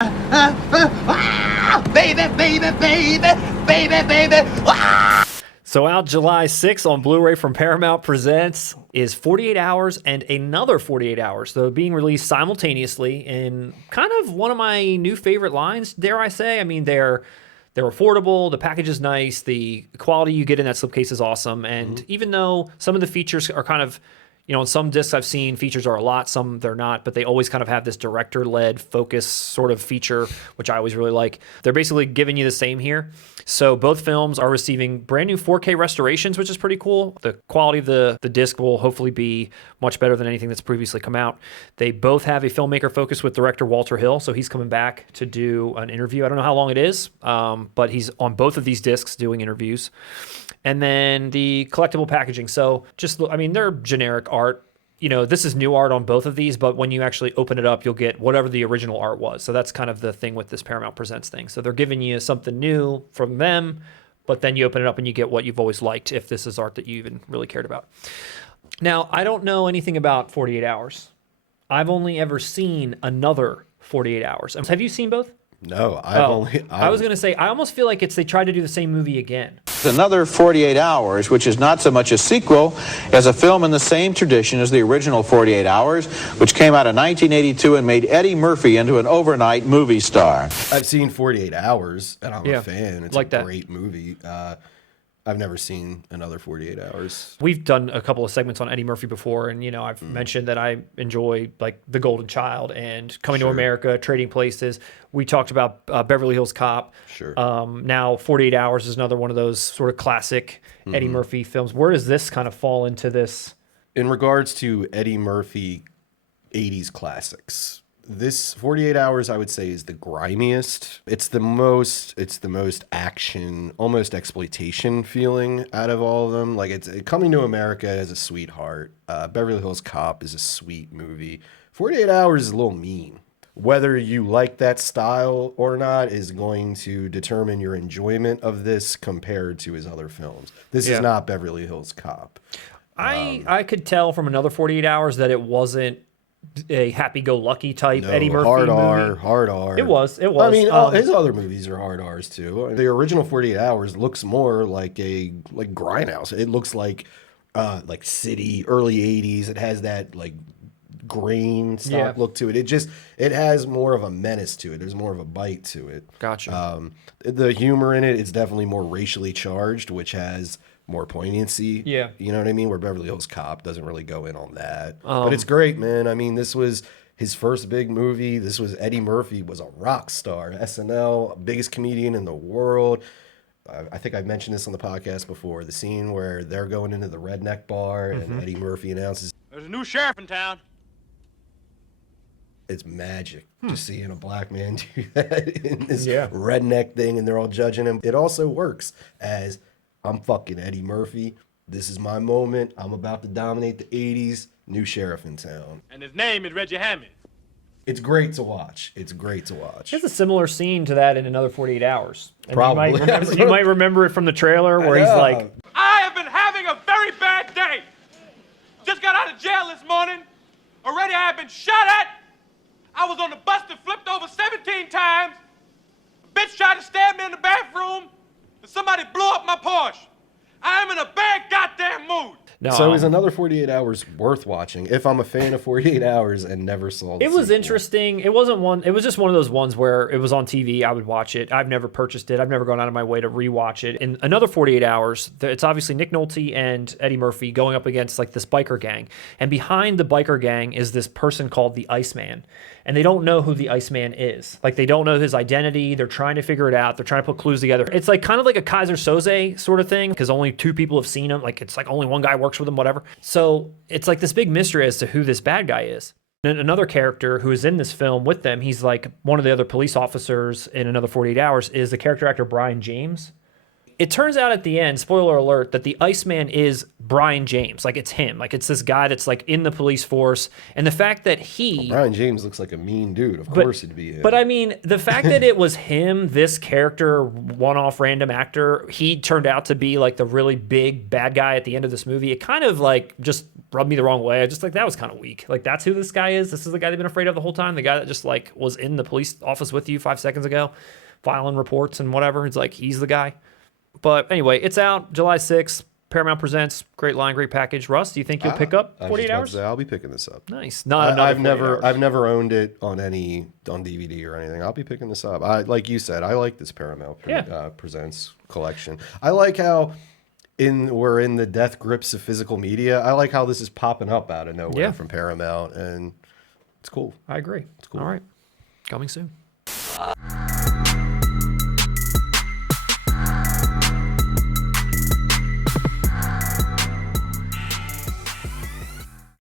Baby, baby, baby, baby, baby. So out July 6th on Blu-ray from Paramount Presents is 48 Hours and another 48 Hours. So being released simultaneously in kind of one of my new favorite lines, dare I say. I mean, they're affordable, the package is nice, the quality you get in that slipcase is awesome, and even though some of the features are kind of, you know, in some discs I've seen, features are a lot, some they're not, but they always kind of have this director-led focus sort of feature, which I always really like. They're basically giving you the same here. So both films are receiving brand new 4K restorations, which is pretty cool. The quality of the disc will hopefully be much better than anything that's previously come out. They both have a filmmaker focus with director Walter Hill, so he's coming back to do an interview. I don't know how long it is, but he's on both of these discs doing interviews. And then the collectible packaging. So just, I mean, they're generic art. You know, this is new art on both of these, but when you actually open it up, you'll get whatever the original art was. So that's kind of the thing with this Paramount Presents thing. So they're giving you something new from them, but then you open it up and you get what you've always liked, if this is art that you even really cared about. Now, I don't know anything about 48 Hours. I've only ever seen another 48 Hours. Have you seen both? No, I was going to say, I almost feel like they tried to do the same movie again. Another 48 Hours, which is not so much a sequel as a film in the same tradition as the original 48 Hours, which came out in 1982 and made Eddie Murphy into an overnight movie star. I've seen 48 Hours, and I'm a fan. It's like a great movie. I've never seen another 48 Hours. We've done a couple of segments on Eddie Murphy before, and, you know, I've mentioned that I enjoy, like, The Golden Child and Coming to America, Trading Places. We talked about Beverly Hills Cop. Sure. Now 48 Hours is another one of those sort of classic Eddie Murphy films. Where does this kind of fall into this? In regards to Eddie Murphy 80s classics, this 48 Hours, I would say, is the grimiest. It's the most action, almost exploitation feeling out of all of them. Like, it's Coming to America as a sweetheart. Beverly Hills Cop is a sweet movie. 48 Hours is a little mean. Whether you like that style or not is going to determine your enjoyment of this compared to his other films. This is not Beverly Hills Cop. I could tell from another 48 Hours that it wasn't a happy-go-lucky type Eddie Murphy movie. Hard R. It was. I mean, his other movies are hard R's too. The original 48 Hours looks more like Grindhouse. It looks like City, early 80s. It has that like grain stock look to it. It has more of a menace to it. There's more of a bite to it. Gotcha. The humor in it is definitely more racially charged, which has more poignancy. Yeah. You know what I mean? Where Beverly Hills Cop doesn't really go in on that. But it's great, man. I mean, this was his first big movie. This was Eddie Murphy was a rock star. SNL, biggest comedian in the world. I think I've mentioned this on the podcast before. The scene where they're going into the redneck bar and Eddie Murphy announces, "There's a new sheriff in town." It's magic just seeing a black man do that in this redneck thing, and they're all judging him. It also works as, I'm fucking Eddie Murphy. This is my moment. I'm about to dominate the 80s. New sheriff in town. And his name is Reggie Hammond. It's great to watch. It's great to watch. There's a similar scene to that in another 48 Hours. And Probably. You might remember it from the trailer where he's like, I have been having a very bad day. Just got out of jail this morning. Already I have been shot at. I was on the bus that flipped over 17 times. A bitch tried to stab me in the bathroom. And somebody blew up my Porsche. I am in a bad goddamn mood. no. So is another 48 Hours worth watching if I'm a fan of 48 Hours and never saw the It was sequel? interesting. It was just one of those ones where it was on TV. I would watch it. I've never purchased it. I've never gone out of my way to rewatch it. In another 48 Hours, it's obviously Nick Nolte and Eddie Murphy going up against like this biker gang. And behind the biker gang is this person called the Iceman. And they don't know who the Iceman is. Like, they don't know his identity. They're trying to figure it out. They're trying to put clues together. It's like kind of like a Kaiser Soze sort of thing, because only 2 people have seen him. Like, it's like only one guy works with him, whatever. So it's like this big mystery as to who this bad guy is. And another character who is in this film with them, he's like one of the other police officers in another 48 Hours, is the character actor Brian James. it turns out at the end, spoiler alert, that the Iceman is Brian James. Like, it's him. Like, it's this guy that's like in the police force. And the fact that Brian James looks like a mean dude. Of course it'd be him. But I mean, the fact that it was him, this character, one-off random actor, he turned out to be like the really big bad guy at the end of this movie. It kind of like just rubbed me the wrong way. I just like, that was kind of weak. Like, that's who this guy is. This is the guy they've been afraid of the whole time. The guy that just like was in the police office with you 5 seconds ago, filing reports and whatever. It's like, he's the guy. But anyway, it's out July 6th. Paramount presents. Great line, great package. Russ, do you think you'll pick up 48 hours? I'll be picking this up. Nice. I've never owned it on DVD or anything. I'll be picking this up. Like you said, I like this Paramount presents collection. I like how we're in the death grips of physical media. I like how this is popping up out of nowhere from Paramount, and it's cool. I agree. It's cool. All right. Coming soon.